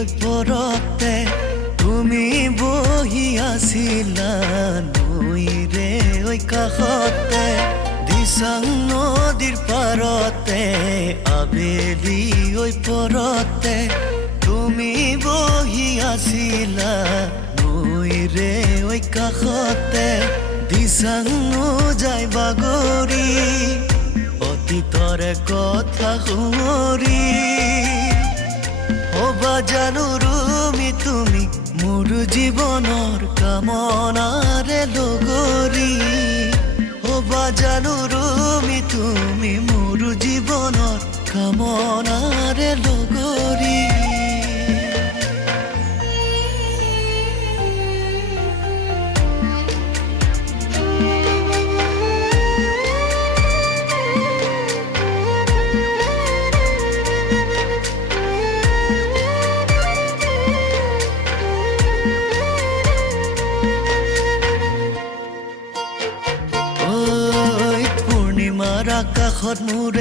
ঐ পৰতে তুমি বহি আছিলা নৈৰে ঐ কাষতে দিচাং নদীৰ পাৰতে আবেলি ঐ পৰতে তুমি বহি আছিলা নৈৰে ঐ কাষতে দিচাং যায় বাগৰি অতীতৰে কথা শুঁৱৰি হবা জানো ৰুমি তুমি মোৰ জীৱনৰ কামনাৰে লগৰী হবা জানো ৰুমি তুমি মোৰ জীৱনৰ কামনাৰে লগৰী আকাশত মোৰ